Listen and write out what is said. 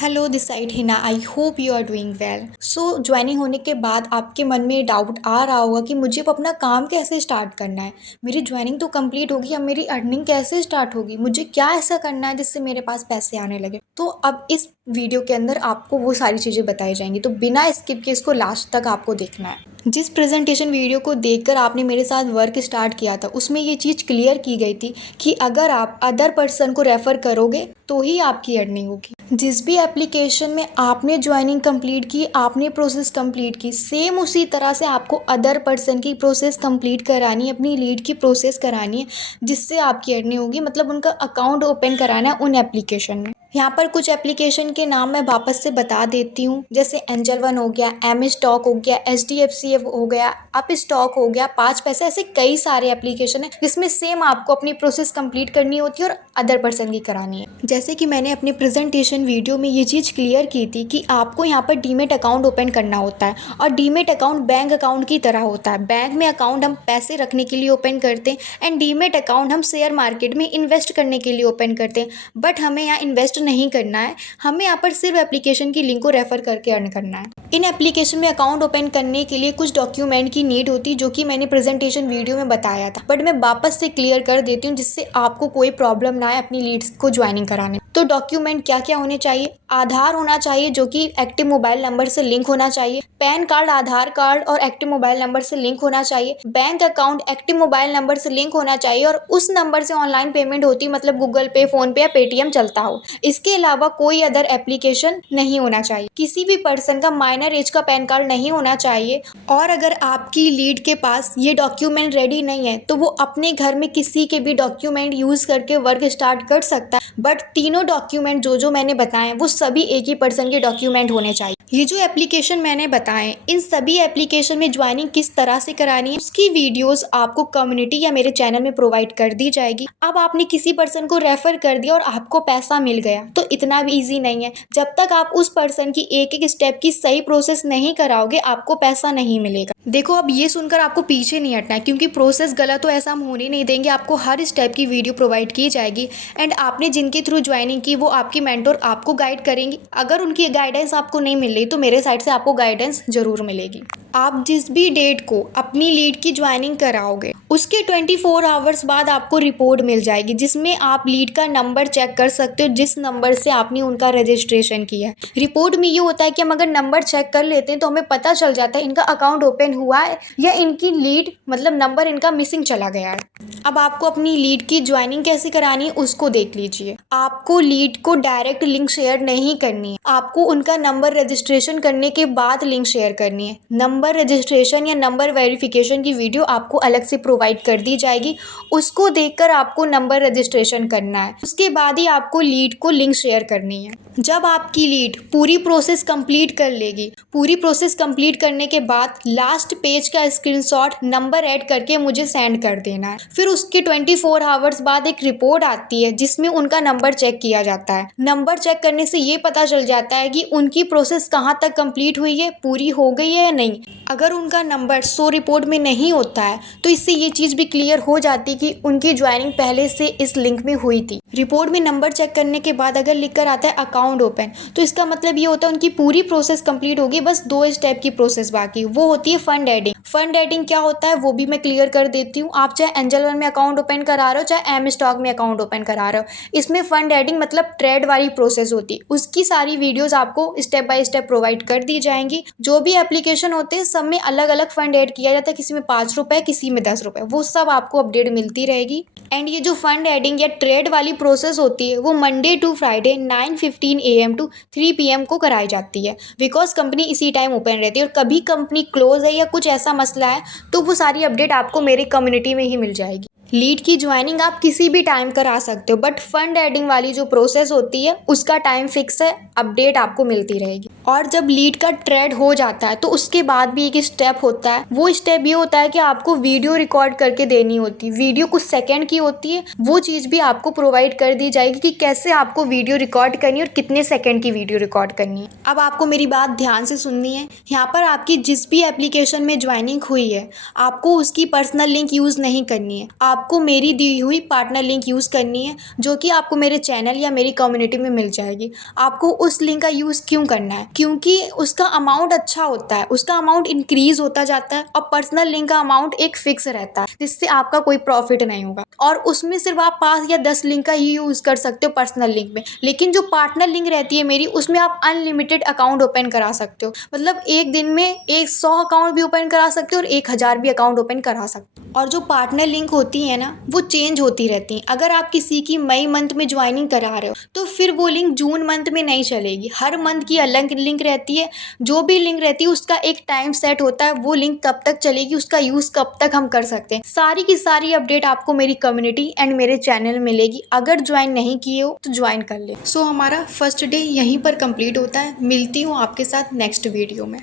Hello this side Hina. I hope you are doing well. So joining होने के बाद आपके मन में डाउट आ रहा होगा कि मुझे अब अपना काम कैसे स्टार्ट करना है। मेरी ज्वाइनिंग तो कंप्लीट होगी, अब मेरी अर्निंग कैसे स्टार्ट होगी, मुझे क्या ऐसा करना है जिससे मेरे पास पैसे आने लगे। तो अब इस वीडियो के अंदर आपको वो सारी चीज़ें बताई जाएंगी, तो बिना स्किप के इसको लास्ट तक आपको देखना है। जिस प्रेजेंटेशन वीडियो को देखकर आपने मेरे साथ वर्क स्टार्ट किया था उसमें ये चीज़ क्लियर की गई थी कि अगर आप अदर पर्सन को रेफ़र करोगे तो ही आपकी अर्निंग होगी। जिस भी एप्लीकेशन में आपने ज्वाइनिंग कंप्लीट की, आपने प्रोसेस कंप्लीट की, सेम उसी तरह से आपको अदर पर्सन की प्रोसेस कंप्लीट करानी है, अपनी लीड की प्रोसेस करानी है जिससे आपकी अर्निंग होगी। मतलब उनका अकाउंट ओपन कराना है उन एप्लीकेशन में। यहाँ पर कुछ एप्लीकेशन के नाम मैं वापस से बता देती हूँ, जैसे एंजल वन हो गया, एम स्टॉक हो गया, HDFC हो गया, अप स्टॉक हो गया, 5 पैसे, ऐसे कई सारे एप्लीकेशन है जिसमें सेम आपको अपनी प्रोसेस कंप्लीट करनी होती है और अदर पर्सन की करानी है। जैसे कि मैंने अपने प्रेजेंटेशन वीडियो में ये चीज़ क्लियर की थी कि आपको यहाँ पर डीमेट अकाउंट ओपन करना होता है और डीमेट अकाउंट बैंक अकाउंट की तरह होता है। बैंक में अकाउंट हम पैसे रखने के लिए ओपन करते हैं एंड डीमेट अकाउंट हम शेयर मार्केट में इन्वेस्ट करने के लिए ओपन करते हैं। बट हमें यहाँ इन्वेस्ट नहीं करना है, हमें यहाँ पर सिर्फ एप्लीकेशन की लिंक को रेफर करके अर्न करना है। इन एप्लीकेशन में अकाउंट ओपन करने के लिए कुछ डॉक्यूमेंट की नीड होती है जो कि मैंने प्रेजेंटेशन वीडियो में बताया था, बट मैं वापस से क्लियर कर देती हूँ जिससे आपको कोई प्रॉब्लम ना आए अपनी लीड्स को ज्वाइनिंग कराने। तो डॉक्यूमेंट क्या क्या होने चाहिए? आधार होना चाहिए जो कि एक्टिव मोबाइल नंबर से लिंक होना चाहिए, पैन कार्ड आधार कार्ड और एक्टिव मोबाइल नंबर से लिंक होना चाहिए, bank account active mobile number से लिंक होना चाहिए और उस नंबर से ऑनलाइन पेमेंट होती, मतलब गूगल पे, फोन पे या पेटीएम चलता हो। इसके अलावा कोई अदर एप्लीकेशन नहीं होना चाहिए। किसी भी पर्सन का माइनर एज का पैन कार्ड नहीं होना चाहिए। और अगर आपकी लीड के पास ये डॉक्यूमेंट रेडी नहीं है तो वो अपने घर में किसी के भी डॉक्यूमेंट यूज करके वर्क स्टार्ट कर सकता है, बट तीनों डॉक्यूमेंट जो मैंने बताए वो सभी एक ही पर्सन के डॉक्यूमेंट होने चाहिए। ये जो एप्लीकेशन मैंने बताए, इन सभी एप्लीकेशन में ज्वाइनिंग किस तरह से करानी है उसकी वीडियोस आपको कम्युनिटी या मेरे चैनल में प्रोवाइड कर दी जाएगी। अब आपने किसी पर्सन को रेफर कर दिया और आपको पैसा मिल गया, तो इतना भी ईजी नहीं है। जब तक आप उस पर्सन की एक एक स्टेप की सही प्रोसेस नहीं कराओगे आपको पैसा नहीं मिलेगा। देखो, अब ये सुनकर आपको पीछे नहीं हटना है क्योंकि प्रोसेस गलत हो ऐसा हम होने नहीं देंगे। आपको हर स्टेप की वीडियो प्रोवाइड की जाएगी एंड आपने जिनके थ्रू ज्वाइनिंग की वो आपकी मेंटोर आपको गाइड करेंगी। अगर उनकी गाइडेंस आपको नहीं मिल रही तो मेरे साइड से आपको गाइडेंस जरूर मिलेगी। आप जिस भी डेट को अपनी लीड की ज्वाइनिंग कराओगे उसके 24 आवर्स बाद आपको रिपोर्ट मिल जाएगी जिसमें आप लीड का नंबर चेक कर सकते हो जिस नंबर से आपने उनका रजिस्ट्रेशन किया है। रिपोर्ट में ये होता है कि हम अगर नंबर चेक कर लेते हैं तो हमें पता चल जाता है इनका अकाउंट ओपन हुआ है या इनकी लीड, मतलब नंबर इनका मिसिंग चला गया है। अब आपको अपनी लीड की ज्वाइनिंग कैसे करानी है उसको देख लीजिए। आपको लीड को डायरेक्ट लिंक शेयर नहीं करनी है, आपको उनका नंबर रजिस्ट्रेशन करने के बाद लिंक शेयर करनी है। नंबर रजिस्ट्रेशन या नंबर वेरिफिकेशन की वीडियो आपको अलग से प्रोवाइड कर दी जाएगी, उसको देखकर आपको नंबर रजिस्ट्रेशन करना है। उसके बाद ही आपको लीड को लिंक शेयर करनी है। जब आपकी लीड पूरी प्रोसेस कंप्लीट कर लेगी, पूरी प्रोसेस कंप्लीट करने के बाद लास्ट पेज का स्क्रीनशॉट नंबर ऐड करके मुझे सेंड कर देना है। फिर उसके 24 आवर्स बाद एक रिपोर्ट आती है जिसमें उनका नंबर चेक किया जाता है। नंबर चेक करने से ये पता चल जाता है कि उनकी प्रोसेस कहाँ तक कंप्लीट हुई है, पूरी हो गई है या नहीं। अगर उनका नंबर 100 रिपोर्ट में नहीं होता है तो इससे ये चीज़ भी क्लियर हो जाती है कि उनकी ज्वाइनिंग पहले से इस लिंक में हुई थी। रिपोर्ट में नंबर चेक करने के बाद अगर लिख कर आता है अकाउंट ओपन, तो इसका मतलब ये होता है उनकी पूरी प्रोसेस कंप्लीट होगी, बस 2 स्टेप की प्रोसेस बाकी, वो होती है फंड एडिंग। फंड एडिंग क्या होता है वो भी मैं क्लियर कर देती हूँ। आप चाहे एंजल वन में अकाउंट ओपन करा रहे हो चाहे एम स्टॉक में अकाउंट ओपन करा रहे हो, इसमें फंड एडिंग मतलब ट्रेड वाली प्रोसेस होती है। उसकी सारी वीडियोस आपको स्टेप बाय स्टेप प्रोवाइड कर दी जाएंगी। जो भी एप्लीकेशन होते हैं सब में अलग अलग फंड ऐड किया जाता है, किसी में 5 रुपए, किसी में 10 रुपए, वो सब आपको अपडेट मिलती रहेगी। एंड ये जो फंड एडिंग या ट्रेड वाली प्रोसेस होती है वो Monday to Friday 9:15 AM to 3 PM को कराई जाती है, बिकॉज कंपनी इसी टाइम ओपन रहती है। और कभी कंपनी क्लोज है या कुछ ऐसा मसला है तो वो सारी अपडेट आपको मेरी कम्युनिटी में ही मिल जाएगी। लीड की ज्वाइनिंग आप किसी भी टाइम करा सकते हो, बट फंड एडिंग वाली जो प्रोसेस होती है उसका टाइम फिक्स है, अपडेट आपको मिलती रहेगी। और जब लीड का ट्रेड हो जाता है तो उसके बाद भी एक स्टेप होता है, वो स्टेप ये होता है कि आपको वीडियो रिकॉर्ड करके देनी होती है। वीडियो कुछ सेकंड की होती है, वो चीज़ भी आपको प्रोवाइड कर दी जाएगी कि कैसे आपको वीडियो रिकॉर्ड करनी है और कितने सेकंड की वीडियो रिकॉर्ड करनी है। अब आपको मेरी बात ध्यान से सुननी है। यहाँ पर आपकी जिस भी एप्लीकेशन में ज्वाइनिंग हुई है आपको उसकी पर्सनल लिंक यूज़ नहीं करनी है। आपको मेरी दी हुई पार्टनर लिंक यूज़ करनी है, जो कि आपको मेरे चैनल या मेरी कम्युनिटी में मिल जाएगी। आपको उस लिंक का यूज़ क्यों करना है? क्योंकि उसका अमाउंट अच्छा होता है, उसका अमाउंट इंक्रीज़ होता जाता है और पर्सनल लिंक का अमाउंट एक फ़िक्स रहता है, जिससे आपका कोई प्रॉफ़िट नहीं होगा और उसमें सिर्फ़ आप 5 या 10 लिंक का ही यूज़ कर सकते हो पर्सनल लिंक में। लेकिन जो पार्टनर लिंक रहती है मेरी, उसमें आप अनलिमिटेड अकाउंट ओपन करा सकते हो। मतलब एक दिन में 100 अकाउंट भी ओपन करा सकते हो और 1000 भी अकाउंट ओपन करा सकते हो। और जो पार्टनर लिंक होती है ना, वो चेंज होती रहती हैं। अगर आप किसी की मई मंथ में ज्वाइनिंग करा रहे हो, तो फिर वो लिंक जून मंथ में नहीं चलेगी। हर मंथ की अलग लिंक रहती है। जो भी लिंक रहती है उसका एक टाइम सेट होता है, वो लिंक कब तक चलेगी, उसका यूज़ कब तक हम कर सकते हैं। सारी की सारी अपडेट आपको मेरी कम्युनिटी एंड मेरे चैनल में मिलेगी। अगर ज्वाइन नहीं किए हो तो ज्वाइन कर ले। सो हमारा फर्स्ट डे यहीं पर कंप्लीट होता है। मिलती हूँ आपके साथ नेक्स्ट वीडियो में।